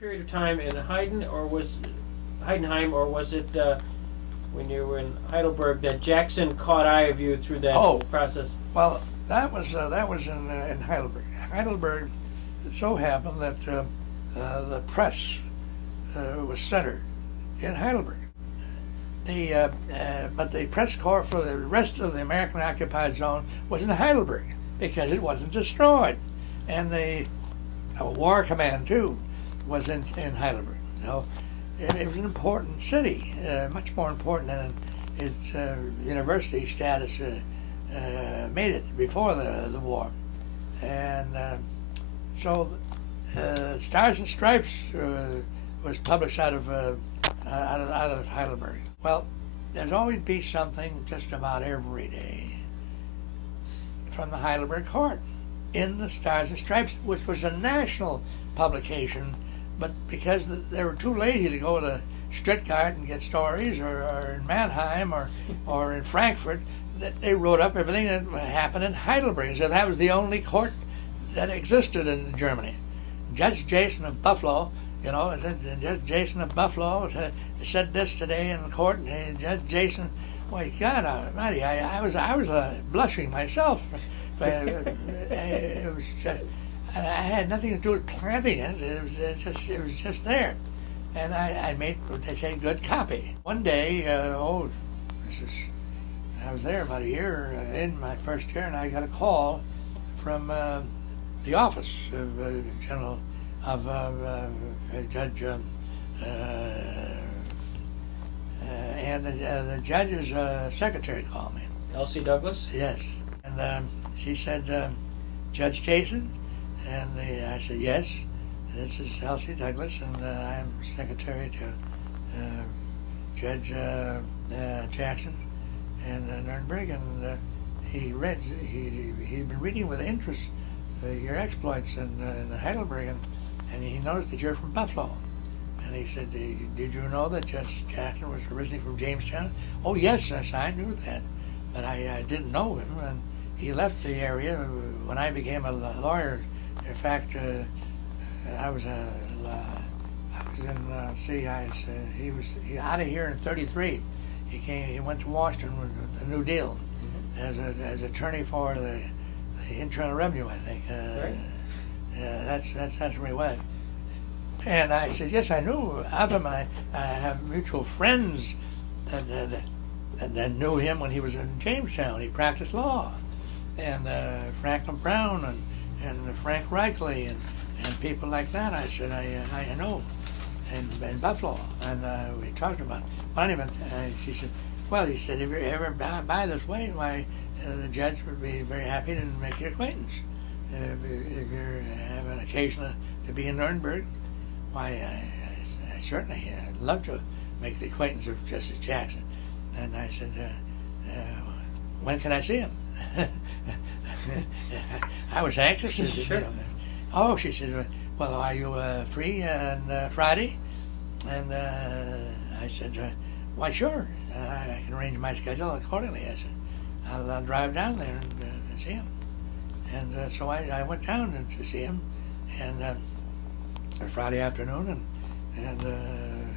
period of time in Heidenheim, or was it when you were in Heidelberg that Jackson caught eye of you through that Oh. process? Well, that was in Heidelberg. Heidelberg, it so happened that the press was centered in Heidelberg. But the press corps for the rest of the American occupied zone was in Heidelberg because it wasn't destroyed, and the war command too was in Heidelberg. So it was an important city, much more important than its university status made it before the war. And so Stars and Stripes was published out of Heidelberg. Well, there's always be something just about every day from the Heidelberg court in the Stars and Stripes, which was a national publication, but because they were too lazy to go to Stuttgart and get stories, or in Mannheim, or in Frankfurt, that they wrote up everything that happened in Heidelberg. So that was the only court that existed in Germany. Judge Jasen of Buffalo, Judge Jasen of Buffalo said this today in court, and Judge Jasen, well, God Almighty, I was blushing myself. It was just, I had nothing to do with planting it. It was just there, and I made what they say good copy. One day, I was there about a year in my first year, and I got a call from the office of General of Judge, and the judge's secretary called me. Elsie Douglas? Yes, and she said, Judge Jasen, and I said yes. This is Elsie Douglas, and I'm secretary to Judge Jackson and Nuremberg, and he'd been reading with interest your exploits in Heidelberg, and he noticed that you're from Buffalo. And he said, did you know that Judge Jackson was originally from Jamestown? Oh, yes, I knew that, but I didn't know him, and he left the area when I became a lawyer. In fact, I was he was out of here in '33. He went to Washington with the New Deal as attorney for the Internal Revenue, I think. Right. That's where he went. And I said, yes, I knew of him. I have mutual friends that knew him when he was in Jamestown. He practiced law. And Franklin Brown and Frank Reichley and people like that. I said, I know. In Buffalo. And we talked about it. Well, anyway, she said, well, he said, if you ever by this way, the judge would be very happy to make your acquaintance. If you have an occasion to be in Nuremberg, why, I certainly I'd love to make the acquaintance of Justice Jackson. And I said, when can I see him? I was anxious. Sure. Oh, she said, well, are you free on Friday? And I said, why, sure. I can arrange my schedule accordingly. I said, I'll drive down there and see him. And so I went down to see him, and Friday afternoon, and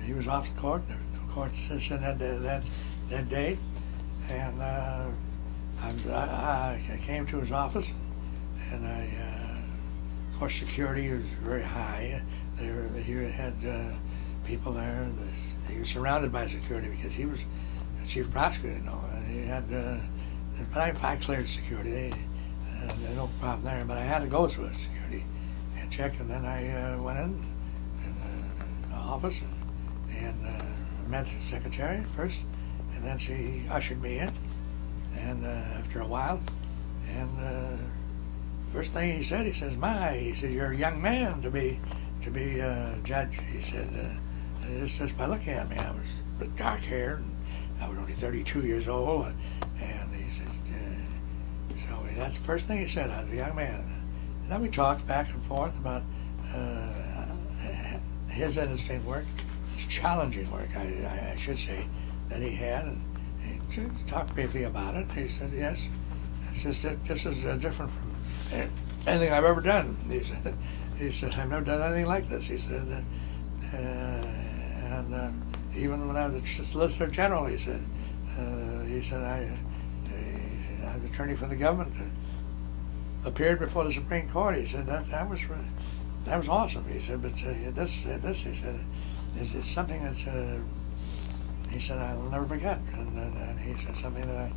he was off the court. The court session that date, and I came to his office, and of course, security was very high. He had people there. He was surrounded by security because he was the chief prosecutor, and he had. But I cleared security. No problem there. But I had to go through a security and check, and then I went in the office and met the secretary first, and then she ushered me in. And after a while, and first thing he said, he says, he said, you're a young man to be a judge. He said, just by looking at me, I was with dark hair, and I was only 32 years old, and he says, so that's the first thing he said. I was a young man. And then we talked back and forth about his interesting work, his challenging work, I should say, that he had, and he talked briefly about it. He said, yes, it's just that this is different from anything I've ever done. He said, I've never done anything like this. He said, And even when I was a Solicitor General, he said, I was attorney for the government, appeared before the Supreme Court. He said that was awesome. He said, but this he said is something that's he said I'll never forget, and he said something that I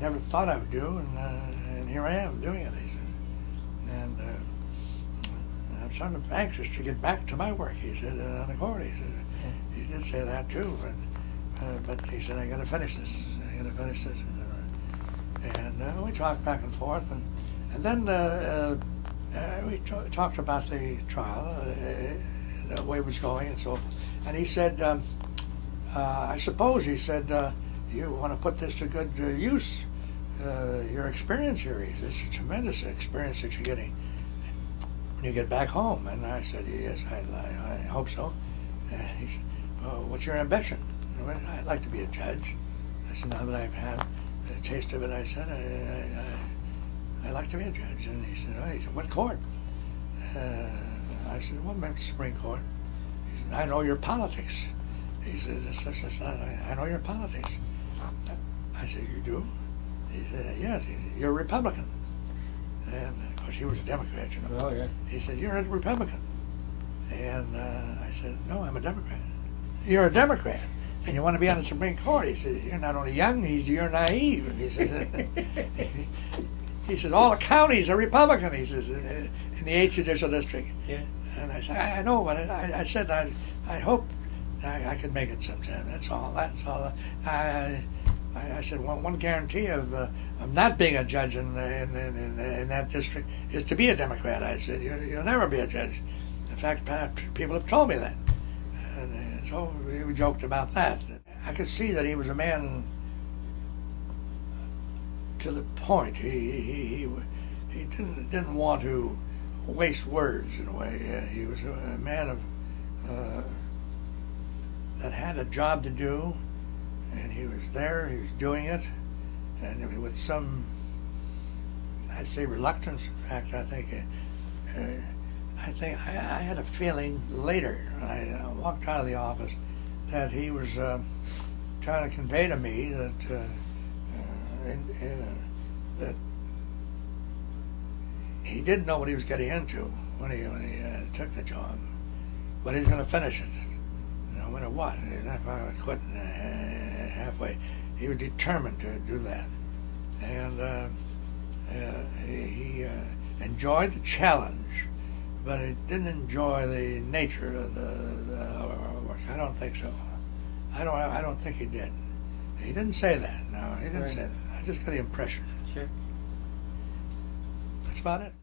never thought I would do, and here I am doing it. He said, and I'm sort of anxious to get back to my work. He said on the court. He did say that too, but he said I got to finish this. And we talked back and forth, and then we talked about the trial, the way it was going, and so forth. And he said, I suppose, he said, you want to put this to good use, your experience here. He said, it's a tremendous experience that you're getting when you get back home. And I said, yes, I hope so. And he said, well, what's your ambition? I'd like to be a judge. I said, now that I've had a taste of it, I said, I'd like to be a judge. And he said, what court? I said, well, maybe Supreme Court. He said, I know your politics. He said, I know your politics. I said, you do? He said, yes. He said, you're a Republican. And of course, he was a Democrat, you know. Oh, yeah. He said, you're a Republican. And I said, no, I'm a Democrat. You're a Democrat, and you want to be on the Supreme Court. He said, you're not only young, you're naive. He said, he said, all the counties are Republican, he says, in the 8th Judicial District. Yeah. And I said, I know, but I said, I hope I could make it sometime. That's all. I said, one guarantee of not being a judge in that district is to be a Democrat. I said, you'll never be a judge. In fact, people have told me that. And so we joked about that. I could see that he was a man to the point. He didn't want to waste words in a way. He was a man of that had a job to do, and he was there. He was doing it, and with some, I'd say, reluctance. In fact, I think I had a feeling later when I walked out of the office that he was trying to convey to me that he didn't know what he was getting into when he took the job, but he's going to finish it, no matter what. He's not going to quit halfway. He was determined to do that, and he enjoyed the challenge. But he didn't enjoy the nature of the work. I don't think so. I don't think he did. He didn't say that. No, he didn't say that. I just got the impression. Sure. That's about it.